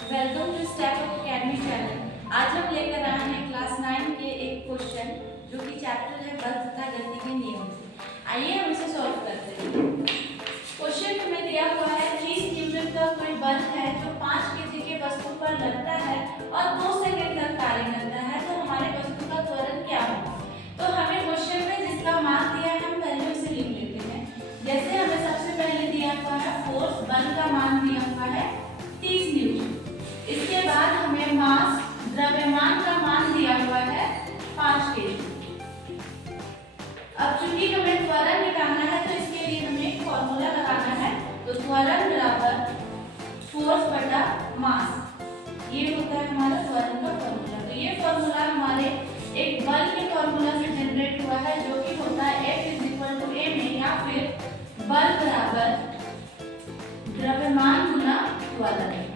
Welcome to step up academy channel. आज हम लेकर आए हैं क्लास 9 के एक क्वेश्चन जो कि चैप्टर है बल तथा गति के नियम से। आइए हम इसे सॉल्व करते हैं। क्वेश्चन हमें दिया हुआ है 30 न्यूटन का कोई बल है जो 5 केजी के वस्तु पर लगता है और 2 सेकंड तक कार्य करता है, तो हमारे वस्तु का त्वरण क्या होगा। तो हमें क्वेश्चन में जिसका मान दिया है हम पहले उसे लिख लेते हैं। जैसे हमें सबसे पहले दिया हुआ है फोर्स, बल का मान दिया हुआ है 30 न्यूटन। इसके बाद हमें मास, द्रव्यमान का मान दिया हुआ है 5 केजी। अब चूंकि हमें त्वरण निकालना है तो इसके लिए हमें एक फॉर्मूला लगाना है। तो त्वरण बराबर फोर्स बटा मास, ये होता है हमारा त्वरण का फॉर्मूला। तो ये फॉर्मूला हमारे एक बल के फॉर्मूला से जनरेट हुआ है जो कि होता है F = ma, या फिर बल बराबर द्रव्यमान गुना त्वरण।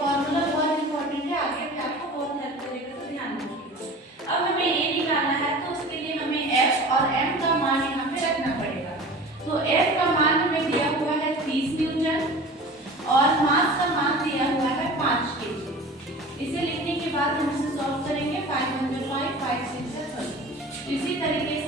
फॉर्मूला बहुत इंपॉर्टेंट है, आगे भी आपको बहुत हेल्प करेगा, तो ध्यान रखिए। अब हमें ए निकालना है तो उसके लिए हमें एफ और एम का मान यहाँ पे रखना पड़ेगा। तो एफ का मान हमें दिया हुआ है 30 न्यूटन और मास का मान दिया हुआ है 5 केजी। इसे लिखने के बाद हम इसे सॉल्व करेंगे। 5 × 5 5 6 30। इसी तरीके से